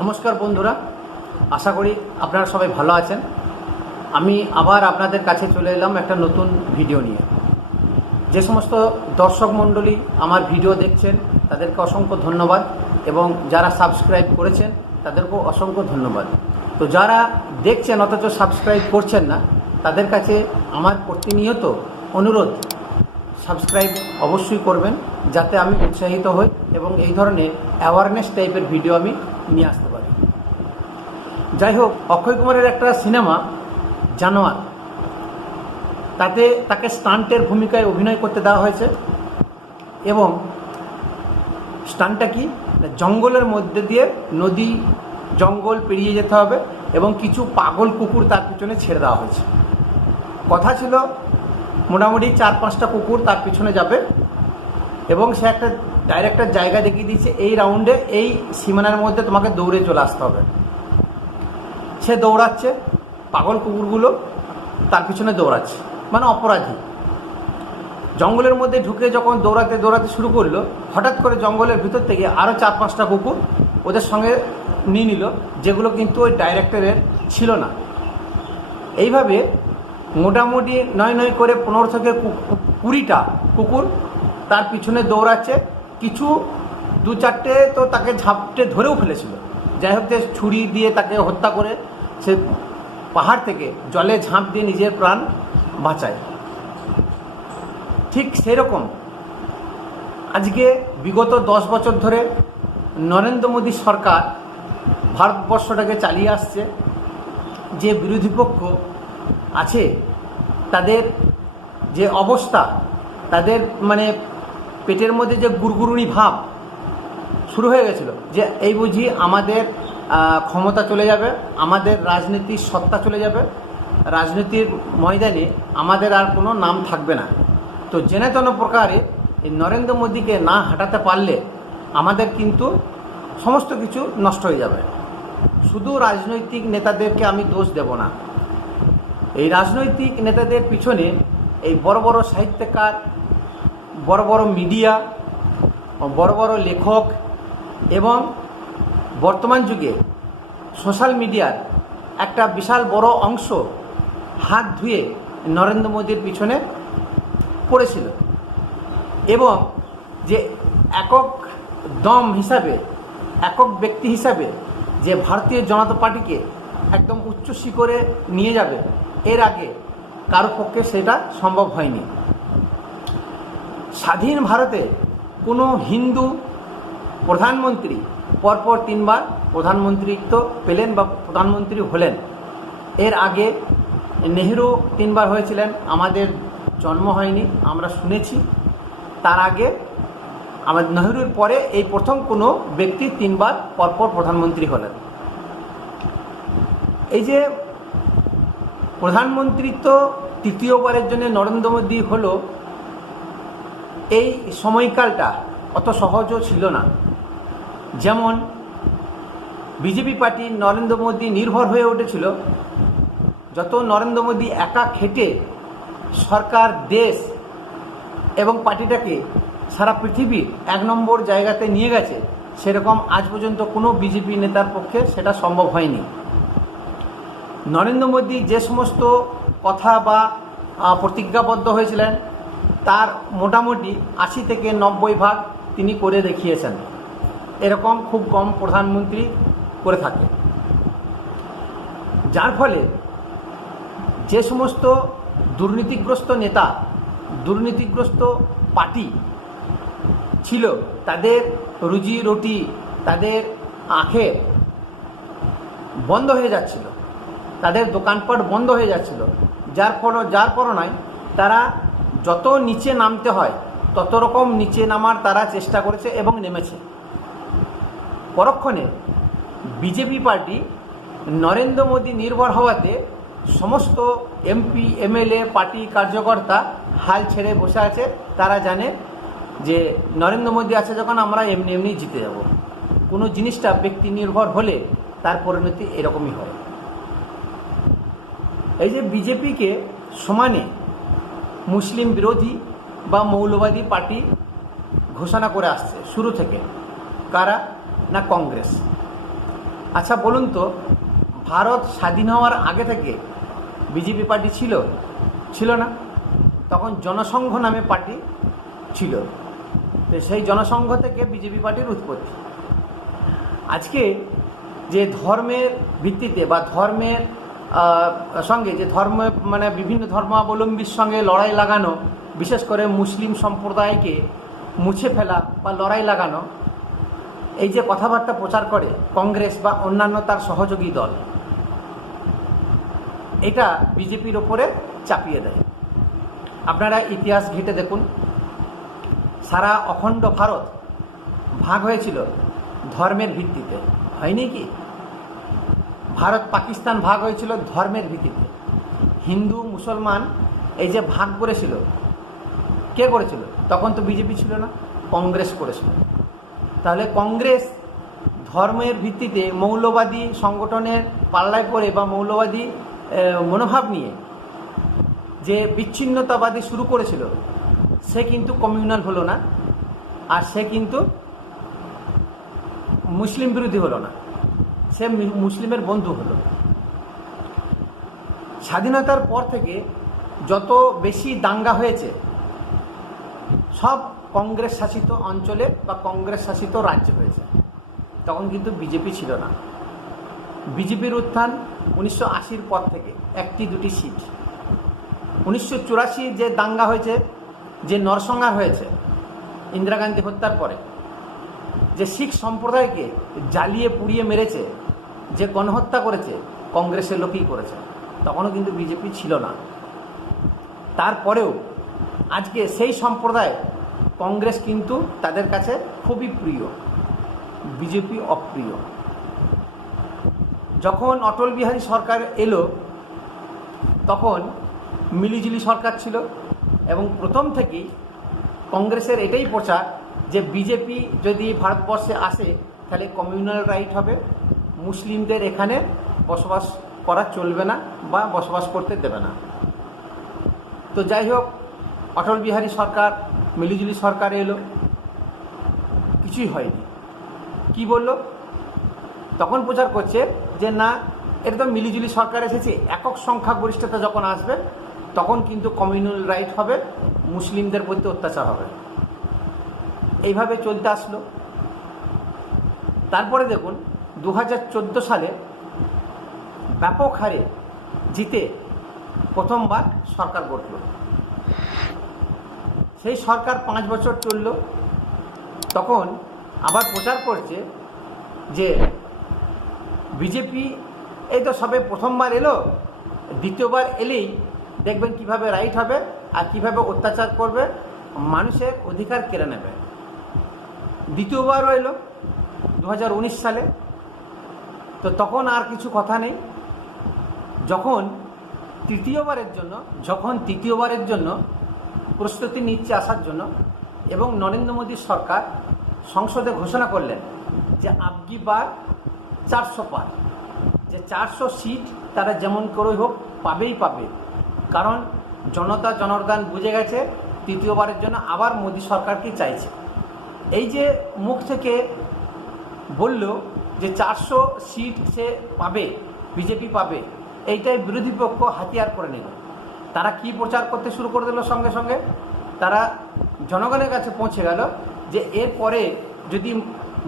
নমস্কার বন্ধুরা, আশা করি আপনারা সবাই ভালো আছেন। আমি আবার আপনাদের কাছে চলে এলাম একটা নতুন ভিডিও নিয়ে। যে সমস্ত দর্শক মণ্ডলী আমার ভিডিও দেখছেন তাদেরকে অসংখ্য ধন্যবাদ, এবং যারা সাবস্ক্রাইব করেছেন তাদেরকেও অসংখ্য ধন্যবাদ। তো যারা দেখছেন অথচ সাবস্ক্রাইব করছেন না, তাদের কাছে আমার প্রতিনিয়ত অনুরোধ, সাবস্ক্রাইব অবশ্যই করবেন, যাতে আমি উৎসাহিত হই এবং এই ধরনের অ্যাওয়ারনেস টাইপের ভিডিও আমি নিয়ে আসতে পারি। যাই হোক, অক্ষয় কুমারের একটা সিনেমা জানোয়ার, তাতে তাকে স্টান্টের ভূমিকায় অভিনয় করতে দেওয়া হয়েছে। এবং স্টান্টটা কি, জঙ্গলের মধ্যে দিয়ে নদী জঙ্গল পেরিয়ে যেতে হবে এবং কিছু পাগল কুকুর তার পিছনে ছেড়ে দেওয়া হয়েছে। কথা ছিল মোটামুটি 4-5টা কুকুর তার পিছনে যাবে, এবং সে একটা ডাইরেক্টর জায়গা দেখিয়ে দিয়েছে, এই রাউন্ডে এই সীমানার মধ্যে তোমাকে দৌড়ে চলে আসতে হবে। সে দৌড়াচ্ছে, পাগল কুকুরগুলো তার পিছনে দৌড়াচ্ছে, মানে অপরাধী। জঙ্গলের মধ্যে ঢুকে যখন দৌড়াতে দৌড়াতে শুরু করলো, হঠাৎ করে জঙ্গলের ভিতর থেকে আরও 4-5টা কুকুর ওদের সঙ্গে নিয়ে নিল, যেগুলো কিন্তু ওই ডাইরেক্টরের ছিল না। এইভাবে মোটামুটি নয় করে 15 থেকে 20টা কুকুর তার পিছনে দৌড়াচ্ছে। কিছু 2-4টে তো তাকে ঝাপটে ধরেও ফেলেছিল। যাই হোক, যে ছুরি দিয়ে তাকে হত্যা করে সে পাহাড় থেকে জলে ঝাঁপ দিয়ে নিজের প্রাণ বাঁচায়। ঠিক সেরকম আজকে বিগত 10 বছর ধরে নরেন্দ্র মোদী সরকার ভারতবর্ষটাকে চালিয়ে আসছে। যে বিরোধী পক্ষ আছে তাদের যে অবস্থা, তাদের মানে পেটের মধ্যে যে গুড়গুড়ুনি ভাব শুরু হয়ে গেছিল, যে এই বুঝি আমাদের ক্ষমতা চলে যাবে, আমাদের রাজনীতির সত্তা চলে যাবে, রাজনীতির ময়দানে আমাদের আর কোনো নাম থাকবে না। তো যেন তেন প্রকারে এই নরেন্দ্র মোদীকে না হাঁটাতে পারলে আমাদের কিন্তু সমস্ত কিছু নষ্ট হয়ে যাবে। শুধু রাজনৈতিক নেতাদেরকে আমি দোষ দেব না, এই রাজনৈতিক নেতাদের পিছনে এই বড় বড় সাহিত্যকার, বড় বড় মিডিয়া, বড় বড় লেখক এবং বর্তমান যুগে সোশ্যাল মিডিয়ার একটা বিশাল বড় অংশ হাত ধুয়ে নরেন্দ্র মোদীর পিছনে পড়েছিল। এবং যে একক দম হিসাবে, একক ব্যক্তি হিসাবে যে ভারতীয় জনতা পার্টিকে একদম উচ্চ শিখরে নিয়ে যাবে, এর আগে কারো পক্ষে সেটা সম্ভব হয়নি। স্বাধীন ভারতে কোনো হিন্দু প্রধানমন্ত্রী পরপর 3বার প্রধানমন্ত্রিত্ব পেলেন বা প্রধানমন্ত্রী হলেন। এর আগে নেহেরু 3বার হয়েছিলেন, আমাদের জন্ম হয়নি, আমরা শুনেছি। তার আগে আমাদের নেহেরুর পরে এই প্রথম কোনো ব্যক্তি 3বার পরপর প্রধানমন্ত্রী হলেন। এই যে প্রধানমন্ত্রিত্ব তৃতীয়বারের জন্য নরেন্দ্র মোদী হলো, এই সময়কালটা অত সহজও ছিল না। যেমন বিজেপি পার্টি নরেন্দ্র মোদী নির্ভর হয়ে উঠেছিল, যত নরেন্দ্র মোদী একা খেটে সরকার, দেশ এবং পার্টিটাকে সারা পৃথিবীর 1 নম্বর জায়গাতে নিয়ে গেছে, সেরকম আজ পর্যন্ত কোনো বিজেপি নেতার পক্ষে সেটা সম্ভব হয়নি। নরেন্দ্র মোদী যে সমস্ত কথা বা প্রতিজ্ঞাবদ্ধ হয়েছিলেন, তার মোটামুটি 80 থেকে 90 তিনি করে দেখিয়েছেন। এরকম খুব কম প্রধানমন্ত্রী করে থাকে। যার ফলে যে সমস্ত দুর্নীতিগ্রস্ত নেতা, দুর্নীতিগ্রস্ত পার্টি ছিল, তাদের রুজি রুটি, তাদের আখের বন্ধ হয়ে যাচ্ছিল, তাদের দোকানপাট বন্ধ হয়ে যাচ্ছিল। যার পরনায় তারা যত নিচে নামতে হয় তত রকম নিচে নামার তারা চেষ্টা করেছে এবং নেমেছে। পরক্ষণে বিজেপি পার্টি নরেন্দ্র মোদী নির্ভর হওয়াতে সমস্ত এমপি, এমএলএ, পার্টি কার্যকর্তা হাল ছেড়ে বসে আছে। তারা জানে যে নরেন্দ্র মোদী আছে যখন, আমরা এমনি এমনি জিতে যাব। কোনো জিনিসটা ব্যক্তি নির্ভর হলে তার পরিণতি এরকমই হয়। এই যে বিজেপিকে সমানে মুসলিম বিরোধী বা মৌলবাদী পার্টি ঘোষণা করে আসছে শুরু থেকে, কারা না কংগ্রেস। আচ্ছা বলুন তো, ভারত স্বাধীন হওয়ার আগে থেকে বিজেপি পার্টি ছিল না? তখন জনসংঘ নামে পার্টি ছিল। তো সেই জনসংঘ থেকে বিজেপি পার্টির উৎপত্তি। আজকে যে ধর্মের ভিত্তিতে বা ধর্মের সঙ্গে যে ধর্ম মানে বিভিন্ন ধর্মাবলম্বীর সঙ্গে লড়াই লাগানো, বিশেষ করে মুসলিম সম্প্রদায়কে মুছে ফেলা বা লড়াই লাগানো, এই যে কথাবার্তা প্রচার করে কংগ্রেস বা অন্যান্য তার সহযোগী দল, এটা বিজেপির ওপরে চাপিয়ে দেয়। আপনারা ইতিহাস ঘেঁটে দেখুন, সারা অখণ্ড ভারত ভাগ হয়েছিল ধর্মের ভিত্তিতে, হয়নি কি? ভারত পাকিস্তান ভাগ হয়েছিল ধর্মের ভিত্তিতে। হিন্দু মুসলমান এই যে ভাগ করেছিল, কে করেছিল? তখন তো বিজেপি ছিল না, কংগ্রেস করেছিল। তাহলে কংগ্রেস ধর্মের ভিত্তিতে মৌলবাদী সংগঠনের পাল্লায় পড়ে বা মৌলবাদী মনোভাব নিয়ে যে বিচ্ছিন্নতাবাদী শুরু করেছিল, সে কিন্তু কমিউনাল হলো না, আর সে কিন্তু মুসলিম বিরোধী হলো না, সে মুসলিমের বন্ধু হলো। স্বাধীনতার পর থেকে যত বেশি দাঙ্গা হয়েছে সব কংগ্রেস শাসিত অঞ্চলে বা কংগ্রেস শাসিত রাজ্যে হয়েছে। তখন কিন্তু বিজেপি ছিল না। বিজেপির উত্থান 1980-র পর থেকে, একটি দুটি সিট। 1984 যে দাঙ্গা হয়েছে, যে নরসংহার হয়েছে ইন্দিরা গান্ধী হত্যার পরে, যে শিখ সম্প্রদায়কে জ্বালিয়ে পুড়িয়ে মেরেছে, যে গণহত্যা করেছে, কংগ্রেসের লোকই করেছে। তখনও কিন্তু বিজেপি ছিল না। তারপরেও আজকে সেই সম্প্রদায় কংগ্রেস কিন্তু তাদের কাছে খুবই প্রিয়, বিজেপি অপ্রিয়। যখন অটল বিহারী সরকার এলো তখন মিলিজুলি সরকার ছিল, এবং প্রথম থেকেই কংগ্রেসের এটাই প্রচার যে বিজেপি যদি ভারতবর্ষে আসে তাহলে কমিউনাল রাইট হবে, মুসলিমদের এখানে বসবাস করা চলবে না বা বসবাস করতে দেবে না। তো যাই হোক, অটল বিহারী সরকার, মিলিজুলি সরকার এলো, কিছুই হয়নি। কি বলল? তখন প্রচার করছে যে না, এটা তো মিলিজুলি সরকার এসেছে, একক সংখ্যাগরিষ্ঠতা যখন আসবে তখন কিন্তু কমিউনাল রাইট হবে, মুসলিমদের প্রতি অত্যাচার হবে। এইভাবে চলতে আসলো। তারপরে দেখুন 2014 সালে ব্যাপক হারে জিতে প্রথমবার সরকার গঠল। সেই সরকার 5 বছর চলল। তখন আবার প্রচার করছে যে বিজেপি এই তো সবে প্রথমবার এলো, দ্বিতীয়বার এলেই দেখবেন কিভাবে রাইট হবে আর কিভাবে অত্যাচার করবে, মানুষের অধিকার কেড়ে নেবে। দ্বিতীয়বারও এলো 2019 সালে। তো তখন আর কিছু কথা নেই। যখন তৃতীয়বারের জন্য প্রস্তুতি নিচ্ছে আসার জন্য, এবং নরেন্দ্র মোদী সরকার সংসদে ঘোষণা করলেন যে আবকি বার 400 পার, যে 400 সিট তারা যেমন করে হোক পাবেই পাবে। কারণ জনতা জনার্দন বুঝে গেছে তৃতীয়বারের জন্য আবার মোদী সরকারকে চাইছে। এই যে মুখ থেকে বলল যে 400 সিট সে পাবে, বিজেপি পাবে, এইটাই বিরোধী পক্ষ হাতিয়ার করে নিল। তারা কি প্রচার করতে শুরু করে দিল? সঙ্গে সঙ্গে তারা জনগণের কাছে পৌঁছে গেল যে এরপরে যদি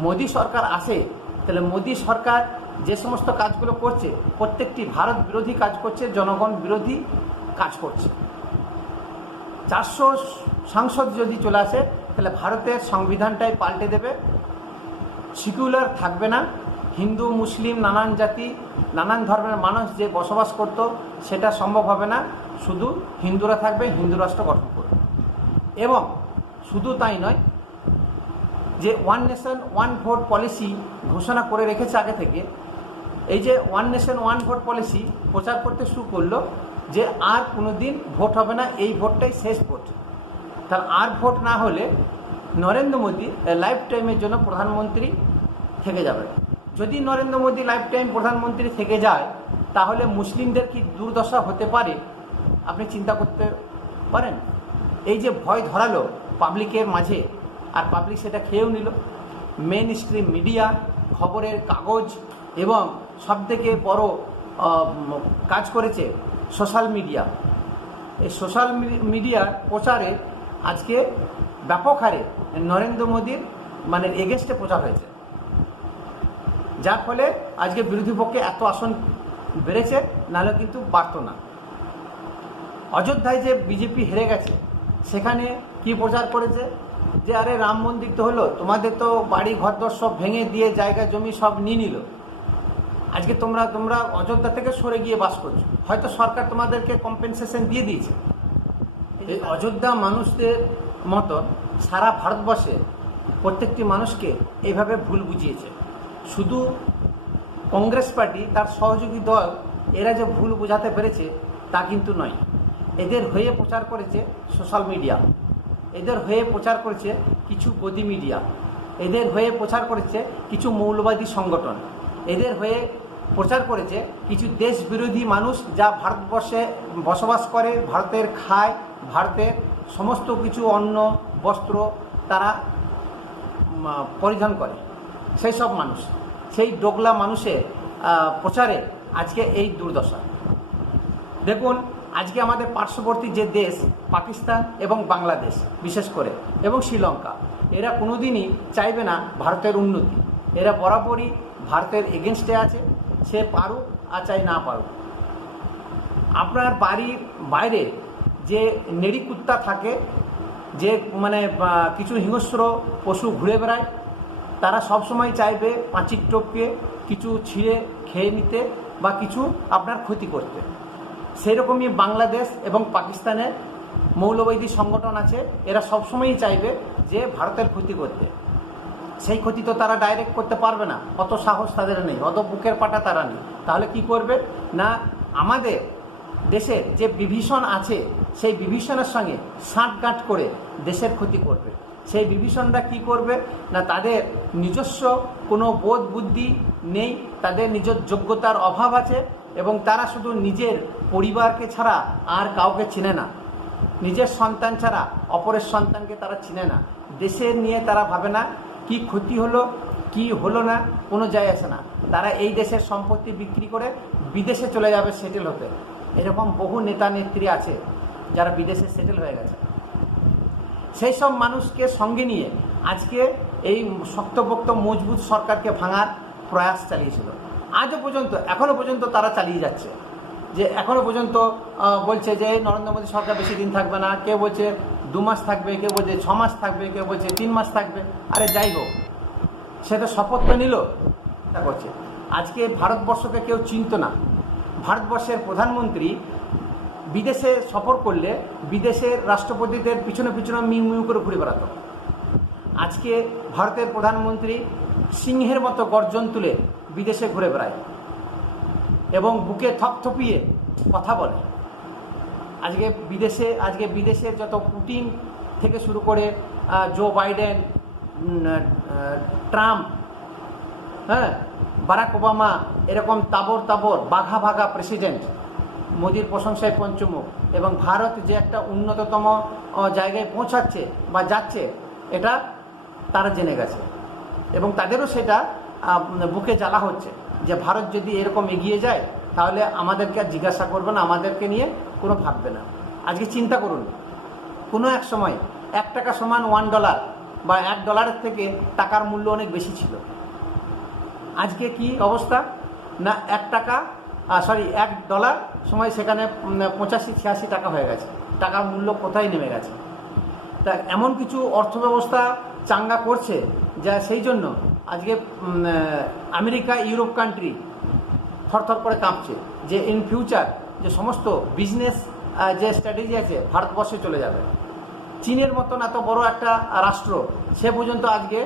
মোদী সরকার আসে তাহলে মোদী সরকার যে সমস্ত কাজগুলো করছে প্রত্যেকটি ভারত বিরোধী কাজ করছে, জনগণ বিরোধী কাজ করছে। 400 সাংসদ যদি চলে আসে তাহলে ভারতের সংবিধানটাই পাল্টে দেবে, সেকুলার থাকবে না, হিন্দু মুসলিম নানান জাতি নানান ধর্মের মানুষ যে বসবাস করত সেটা সম্ভব হবে না, শুধু হিন্দুরা থাকবে, হিন্দু রাষ্ট্র গঠন করবে। এবং শুধু তাই নয়, যে one nation one vote policy ঘোষণা করে রেখেছে আগে থেকে, এই যে one nation one vote policy প্রচার করতে শুরু করলো যে আর কোনো দিন ভোট হবে না, এই ভোটটাই শেষ ভোট। তার আর ভোট না হলে নরেন্দ্র মোদী লাইফ টাইমের জন্য প্রধানমন্ত্রী থেকে যাবে। যদি নরেন্দ্র মোদী লাইফ টাইম প্রধানমন্ত্রী থেকে যায় তাহলে মুসলিমদের কি দুর্দশা হতে পারে আপনি চিন্তা করতে পারেন? এই যে ভয় ধরালো পাবলিকের মাঝে, আর পাবলিক সেটা খেয়েও নিল। মেন স্ট্রিম মিডিয়া, খবরের কাগজ, এবং সবথেকে বড় কাজ করেছে সোশ্যাল মিডিয়া। এই সোশ্যাল মিডিয়ার প্রচারে আজকে ব্যাপক হারে নরেন্দ্র মোদীর মানে এগেনস্টে প্রচার হয়েছে, যার ফলে আজকে বিরোধী পক্ষে এত আসন বেড়েছে, নাহলে কিন্তু বাড়ত না। অযোধ্যায় যে বিজেপি হেরে গেছে, সেখানে কি প্রচার করেছে যে আরে রাম মন্দির তো হলো, তোমাদের তো বাড়ি ঘরদর সব ভেঙে দিয়ে জায়গা জমি সব নিয়ে নিল, আজকে তোমরা অযোধ্যা থেকে সরে গিয়ে বাস করছো, হয়তো সরকার তোমাদেরকে কম্পেনসেশন দিয়ে দিয়েছে। এই অযোধ্যা মানুষদের মতন সারা ভারতবর্ষে প্রত্যেকটি মানুষকে এইভাবে ভুল বুঝিয়েছে। শুধু কংগ্রেস পার্টি তার সহযোগী দল এরা যে ভুল বোঝাতে পেরেছে তা কিন্তু নয়। এদের হয়ে প্রচার করেছে সোশ্যাল মিডিয়া, এদের হয়ে প্রচার করেছে কিছু গদি মিডিয়া, এদের হয়ে প্রচার করেছে কিছু মৌলবাদী সংগঠন, এদের হয়ে প্রচার করেছে কিছু দেশ বিরোধী মানুষ যা ভারতবর্ষে বসবাস করে, ভারতের খায়, ভারতের সমস্ত কিছু অন্ন বস্ত্র তারা পরিধান করে, সেই সব মানুষ, সেই ডোগলা মানুষের প্রচারে আজকে এই দুর্দশা। দেখুন আজকে আমাদের পার্শ্ববর্তী যে দেশ পাকিস্তান এবং বাংলাদেশ বিশেষ করে এবং শ্রীলঙ্কা, এরা কোনোদিনই চাইবে না ভারতের উন্নতি, এরা বরাবরই ভারতের এগেনস্টে আছে, সে পারুক আর চাই না পারুক। আপনার বাড়ির বাইরে যে নেড়ি কুত্তা থাকে, যে মানে কিছু হিংস্র পশু ঘুরে বেড়ায়, তারা সবসময় চাইবে পাঁচির টপকে কিছু ছিঁড়ে খেয়ে নিতে বা কিছু আপনার ক্ষতি করতে। সেরকমই বাংলাদেশ এবং পাকিস্তানের মৌলবাদী সংগঠন আছে, এরা সবসময়ই চাইবে যে ভারতের ক্ষতি করতে। সেই ক্ষতি তো তারা ডাইরেক্ট করতে পারবে না, অত সাহস তাদের নেই, অত বুকের পাটা তারা নেই। তাহলে কি করবে না, আমাদের দেশের যে বিভীষণ আছে সেই বিভীষণের সঙ্গে সাঁটগাঁট করে দেশের ক্ষতি করবে। সেই বিভীষণরা কি করবে না, তাদের নিজস্ব কোনো বোধ বুদ্ধি নেই, তাদের নিজের যোগ্যতার অভাব আছে এবং তারা শুধু নিজের পরিবারকে ছাড়া আর কাউকে চিনে না, নিজের সন্তান ছাড়া অপরের সন্তানকে তারা চিনে না, দেশের নিয়ে তারা ভাবে না, কি ক্ষতি হলো কি হলো না কোনো যায় আসে না। তারা এই দেশের সম্পত্তি বিক্রি করে বিদেশে চলে যাবে সেটেল হতে। এরকম বহু নেতা নেত্রী আছে যারা বিদেশে সেটেল হয়ে গেছে। সেই সব মানুষকে সঙ্গে নিয়ে আজকে এই শক্তপোক্ত মজবুত সরকারকে ভাঙার প্রয়াস চালিয়েছিল। আজও পর্যন্ত এখনও পর্যন্ত তারা চালিয়ে যাচ্ছে, যে এখনও পর্যন্ত বলছে যে নরেন্দ্র মোদী সরকার বেশি দিন থাকবে না, কেউ বলছে 2 মাস থাকবে, কেউ বলছে 6 মাস থাকবে, কেউ বলছে 3 মাস থাকবে। আরে যাই হোক, সে তো শপথ তো নিল, তা করছে। আজকে ভারতবর্ষকে কেউ চিনত না। ভারতবর্ষের প্রধানমন্ত্রী বিদেশে সফর করলে বিদেশের রাষ্ট্রপতিদের পিছনে পিছনে মিউ মিউ করে ঘুরে বেড়াতো। আজকে ভারতের প্রধানমন্ত্রী সিংহের মতো গর্জন তুলে বিদেশে ঘুরে বেড়ায় এবং বুকে থপথপিয়ে কথা বলে। আজকে বিদেশের যত পুতিন থেকে শুরু করে জো বাইডেন, ট্রাম্প, হ্যাঁ, বারাক ওবামা, এরকম তাবর বাঘা ভাগা প্রেসিডেন্ট মোদির প্রশংসায় পঞ্চমুখ, এবং ভারত যে একটা উন্নততম জায়গায় পৌঁছাচ্ছে বা যাচ্ছে এটা তারা জেনে গেছে এবং তাদেরও সেটা বুকে জ্বালা হচ্ছে যে ভারত যদি এরকম এগিয়ে যায় তাহলে আমাদেরকে আর জিজ্ঞাসা করবে না, আমাদেরকে নিয়ে কোনো ভাববে না। আজকে চিন্তা করুন, কোনো এক সময় 1 টাকা সমান $1 বা $1 থেকে টাকার মূল্য অনেক বেশি ছিল। আজকে কি অবস্থা না, $1 সময় সেখানে 85-86 টাকা হয়ে গেছে, টাকার মূল্য কোথায় নেমে গেছে। তা এমন কিছু অর্থব্যবস্থা চাঙ্গা করছে যা সেই জন্য আজকে আমেরিকা, ইউরোপ কান্ট্রি থরথর করে কাঁপছে যে ইন ফিউচার যে সমস্ত বিজনেস যে স্ট্র্যাটেজি আছে ভারতবর্ষে চলে যাবে। চীনের মতন এত বড় একটা রাষ্ট্র সে পর্যন্ত আজকে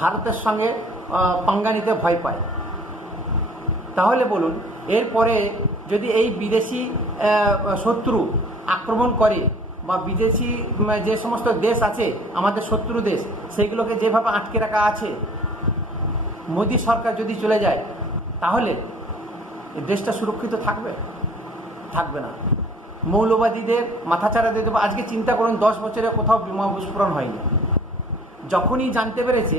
ভারতের সঙ্গে পাঙ্গা নিতে ভয় পায়। তাহলে বলুন, এরপরে যদি এই বিদেশি শত্রু আক্রমণ করে বা বিদেশি যে সমস্ত দেশ আছে আমাদের শত্রু দেশ, সেইগুলোকে যেভাবে আটকে রাখা আছে, মোদী সরকার যদি চলে যায় তাহলে দেশটা সুরক্ষিত থাকবে না। মৌলবাদীদের মাথাচাড়া দিয়ে দেবো। আজকে চিন্তা করুন, 10 বছরে কোথাও বোমা বিস্ফোরণ হয়নি। যখনই জানতে পেরেছে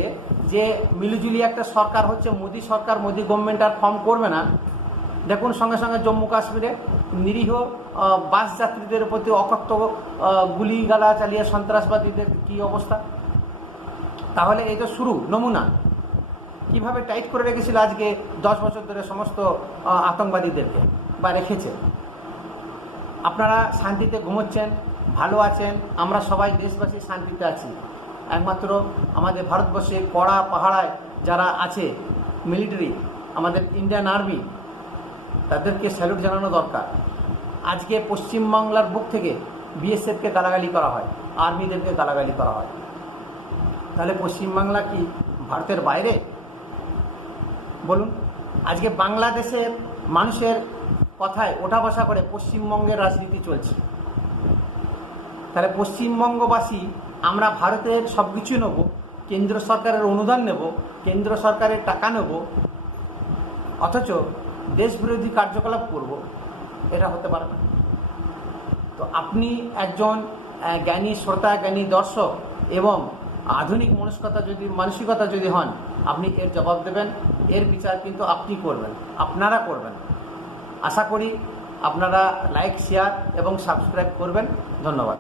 যে মিলিজুলি একটা সরকার হচ্ছে মোদী সরকার, মোদী গভর্নমেন্ট আর ফর্ম করবে না, দেখুন সঙ্গে সঙ্গে জম্মু কাশ্মীরে নিরীহ বাস যাত্রীদের প্রতি অকথ্য গুলিগালা চালিয়ে সন্ত্রাসবাদীদের কী অবস্থা। তাহলে এই তো শুরু, নমুনা কিভাবে টাইট করে রেখেছিল আজকে 10 বছর ধরে সমস্ত আতঙ্কবাদীদেরকে বা রেখেছে। আপনারা শান্তিতে ঘুমোচ্ছেন, ভালো আছেন, আমরা সবাই দেশবাসী শান্তিতে আছি। একমাত্র আমাদের ভারতবর্ষে কড়া পাহারায় যারা আছে মিলিটারি, আমাদের ইন্ডিয়ান আর্মি, তাদেরকে স্যালুট জানানো দরকার। আজকে পশ্চিমবাংলার বুক থেকে বিএসএফকে গালাগালি করা হয়, আর্মিদেরকে গালাগালি করা হয়, তাহলে পশ্চিমবাংলা কি ভারতের বাইরে? বলুন। আজকে বাংলাদেশের মানুষের কথায় ওঠা বসা করে পশ্চিমবঙ্গের রাজনীতি চলছে, তাহলে পশ্চিমবঙ্গবাসী আমরা ভারতের সব কিছু নেব, কেন্দ্র সরকারের অনুদান নেব, কেন্দ্র সরকারের টাকা নেব, অথচ দেশবিরোধী কার্যকলাপ করব, এটা হতে পারে না। তো আপনি একজন জ্ঞানী শ্রোতা, জ্ঞানী দর্শক এবং আধুনিক মানসিকতা যদি হন, আপনি এর জবাব দেবেন, এর বিচার কিন্তু আপনি করবেন, আপনারা করবেন। আশা করি আপনারা লাইক, শেয়ার এবং সাবস্ক্রাইব করবেন। ধন্যবাদ।